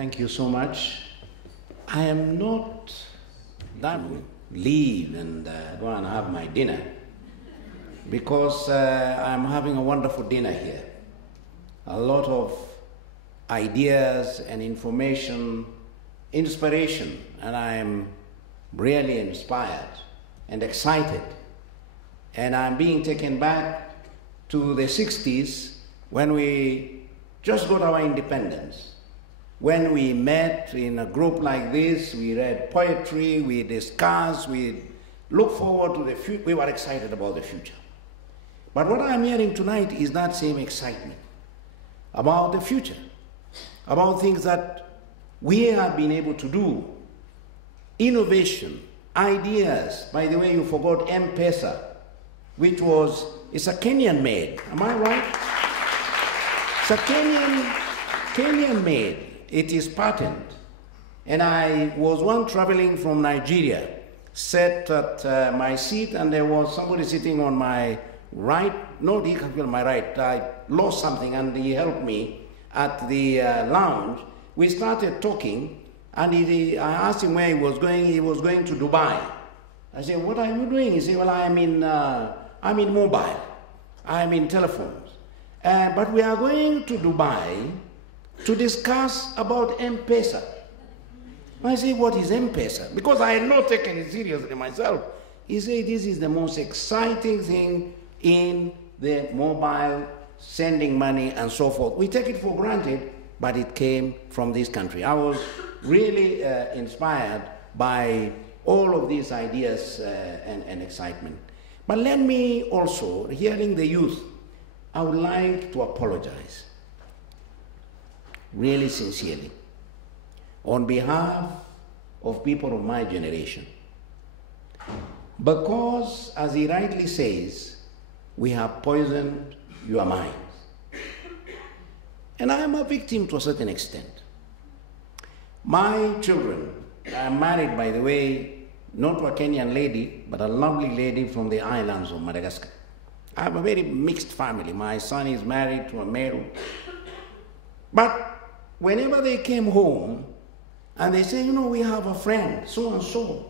Thank you so much. I am not that leave and go and have my dinner because I'm having a wonderful dinner here. A lot of ideas and information, inspiration, and I'm really inspired and excited. And I'm being taken back to the 60s when we just got our independence. When we met in a group like this, we read poetry, we discussed, we looked forward to the future. We were excited about the future. But what I'm hearing tonight is that same excitement about the future, about things that we have been able to do, innovation, ideas. By the way, you forgot M-Pesa, which it's a Kenyan made. Am I right? It's a Kenyan made. It is patent. And I was one traveling from Nigeria, sat at my seat, and there was somebody sitting on my right. No, he can't feel my right. I lost something, and he helped me at the lounge. We started talking, and I asked him where he was going. He was going to Dubai. I said, "What are you doing?" He said, "Well, I'm in mobile. I'm in telephones. But we are going to Dubai to discuss about M-Pesa." I say, "What is M-Pesa?" Because I had not taken it seriously myself. He said, "This is the most exciting thing in the mobile, sending money and so forth. We take it for granted, but it came from this country." I was really inspired by all of these ideas and excitement. But let me also, hearing the youth, I would like to apologize, really sincerely, on behalf of people of my generation. Because, as he rightly says, we have poisoned your minds. And I am a victim to a certain extent. My children, I'm married, by the way, not to a Kenyan lady, but a lovely lady from the islands of Madagascar. I have a very mixed family. My son is married to a Meru. But whenever they came home, and they say, "We have a friend, so-and-so,"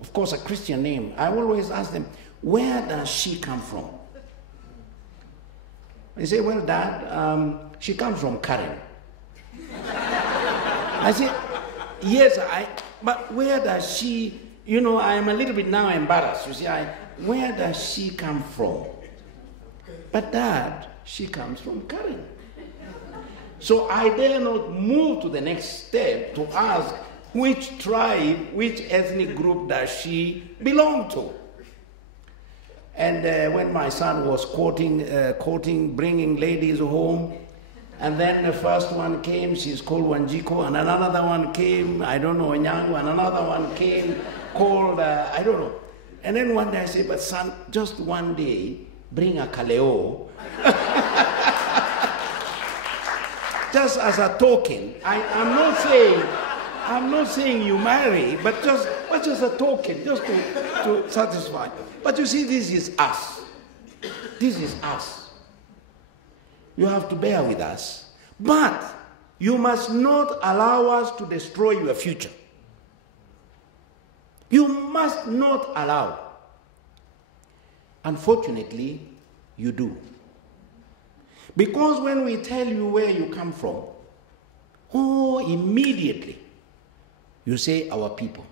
of course a Christian name, I always ask them, "Where does she come from?" They say, "Well, Dad, she comes from Karen." I say, "Yes, but where does she, I'm a little bit now embarrassed. You see, where does she come from?" "But Dad, she comes from Karen." So I dare not move to the next step to ask which tribe, which ethnic group does she belong to. And when my son was courting, bringing ladies home, and then the first one came, she's called Wanjiko, and another one came, I don't know, Onyango, and another one came called, I don't know. And then one day I said, "But son, just one day, bring a Kaleo." Just as a token. I'm not saying you marry, but just a token, just to satisfy. But you see, this is us. This is us. You have to bear with us. But you must not allow us to destroy your future. You must not allow. Unfortunately, you do. Because when we tell you where you come from, immediately you say our people.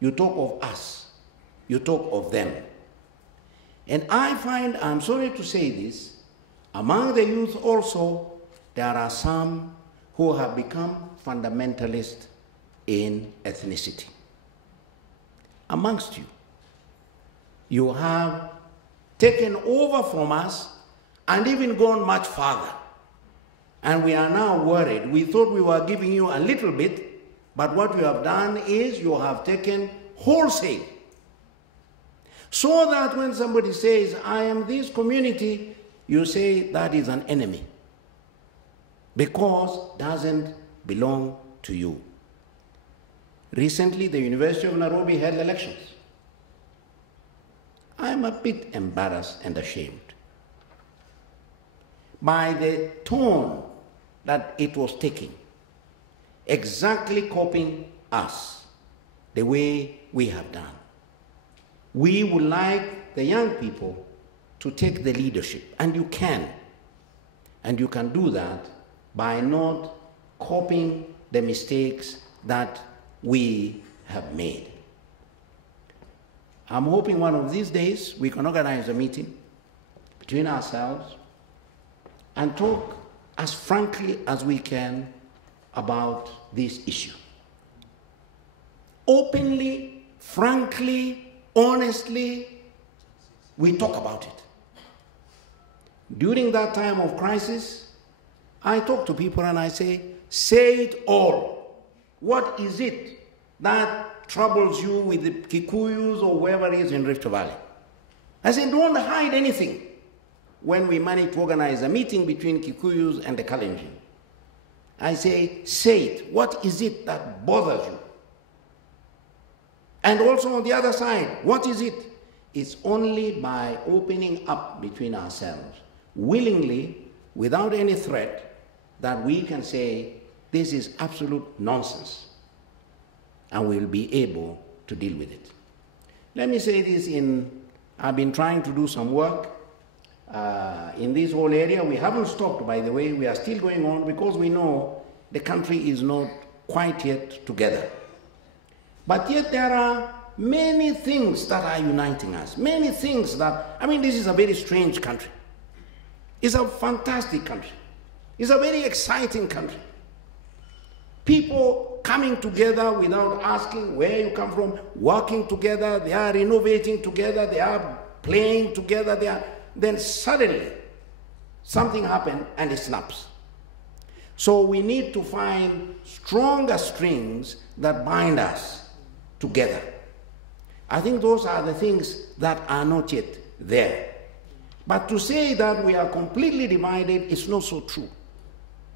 You talk of us. You talk of them. And I find, I'm sorry to say this, among the youth also, there are some who have become fundamentalist in ethnicity. Amongst you, you have taken over from us and even gone much farther. And we are now worried. We thought we were giving you a little bit, but what you have done is you have taken wholesale. So that when somebody says, "I am this community," you say that is an enemy because it doesn't belong to you. Recently, the University of Nairobi held elections. I am a bit embarrassed and ashamed by the tone that it was taking. exactly copying us the way we have done. We would like the young people to take the leadership, and you can. And you can do that by not copying the mistakes that we have made. I'm hoping one of these days we can organize a meeting between ourselves and talk as frankly as we can about this issue. Openly, frankly, honestly, we talk about it. During that time of crisis, I talk to people and I say it all. What is it that troubles you with the Kikuyus or whoever is in Rift Valley? I say, don't hide anything. When we manage to organize a meeting between Kikuyus and the Kalenjin, I say it. What is it that bothers you? And also on the other side, what is it? It's only by opening up between ourselves, willingly, without any threat, that we can say, this is absolute nonsense, and we'll be able to deal with it. Let me say this I've been trying to do some work in this whole area. We haven't stopped, by the way. We are still going on because we know the country is not quite yet together. But yet there are many things that are uniting us. Many things that, this is a very strange country. It's a fantastic country. It's a very exciting country. People coming together without asking where you come from, working together, they are innovating together, they are playing together, then suddenly something happens and it snaps. So we need to find stronger strings that bind us together. I think those are the things that are not yet there. But to say that we are completely divided is not so true.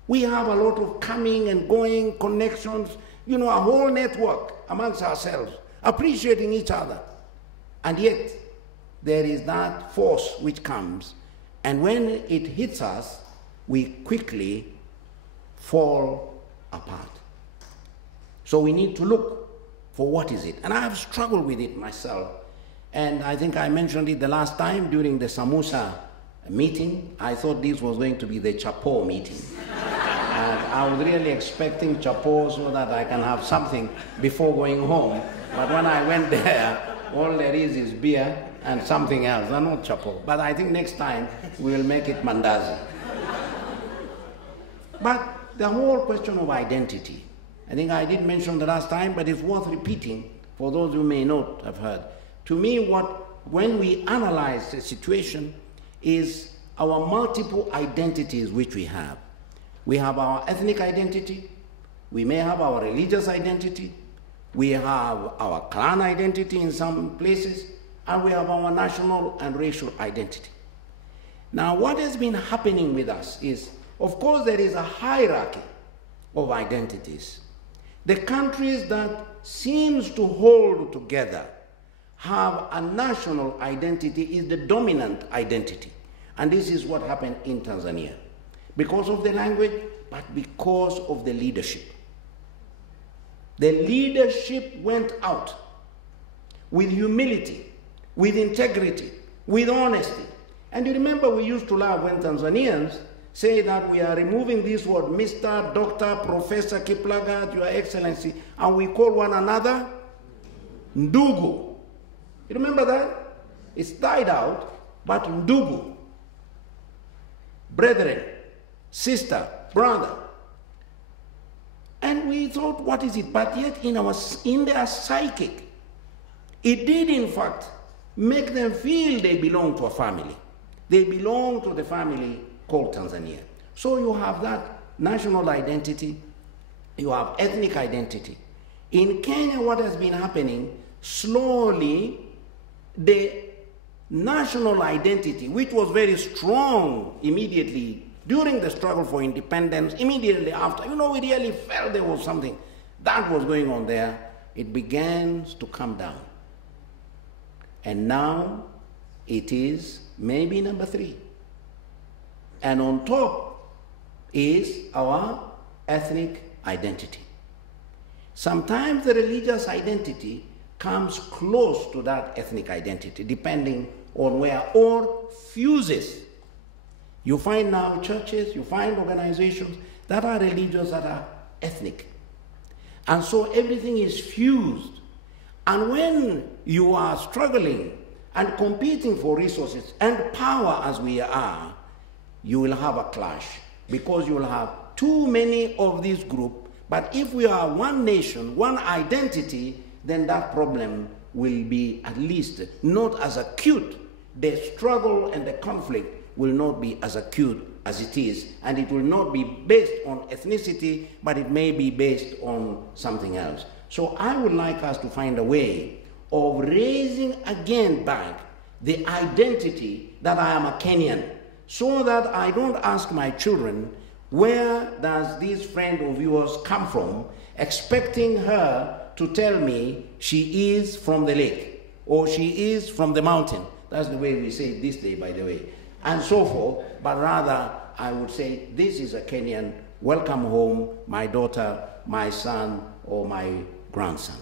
We have a lot of coming and going connections, a whole network amongst ourselves, appreciating each other. And yet, there is that force which comes, and when it hits us, we quickly fall apart. So we need to look for what is it. And I have struggled with it myself. And I think I mentioned it the last time during the Samusa meeting. I thought this was going to be the Chapo meeting. And I was really expecting Chapo so that I can have something before going home. But when I went there, all there is beer and something else, and not Chapo. But I think next time we will make it Mandazi. But the whole question of identity, I think I did mention the last time, but it's worth repeating for those who may not have heard. To me, when we analyze the situation, is our multiple identities which we have. We have our ethnic identity, we may have our religious identity, we have our clan identity in some places, and we have our national and racial identity. Now, what has been happening with us is, of course, there is a hierarchy of identities. The countries that seems to hold together have a national identity, is the dominant identity. And this is what happened in Tanzania. Because of the language, but because of the leadership. The leadership went out with humility, with integrity, with honesty. And you remember we used to laugh when Tanzanians say that we are removing this word, Mr., Dr., Professor Kiplagat, Your Excellency, and we call one another Ndugu. You remember that? It's died out, but Ndugu. Brethren, sister, brother. And we thought, what is it? But yet in their psychic, it did in fact make them feel they belong to a family. They belong to the family called Tanzania. So you have that national identity, you have ethnic identity. In Kenya, what has been happening, slowly the national identity, which was very strong immediately during the struggle for independence, immediately after, we really felt there was something that was going on there, it began to come down. And now it is maybe number 3. And on top is our ethnic identity. Sometimes the religious identity comes close to that ethnic identity, depending on where, or fuses. You find now churches, you find organizations that are religious, that are ethnic. And so everything is fused. And when you are struggling and competing for resources and power as we are, you will have a clash, because you will have too many of these groups. But if we are one nation, one identity, then that problem will be at least not as acute. The struggle and the conflict will not be as acute as it is, and it will not be based on ethnicity, but it may be based on something else. So I would like us to find a way of raising again back the identity that I am a Kenyan, so that I don't ask my children, where does this friend of yours come from, expecting her to tell me she is from the lake or she is from the mountain. That's the way we say it this day, by the way, and so forth. But rather, I would say, this is a Kenyan, welcome home, my daughter, my son, or my grandson.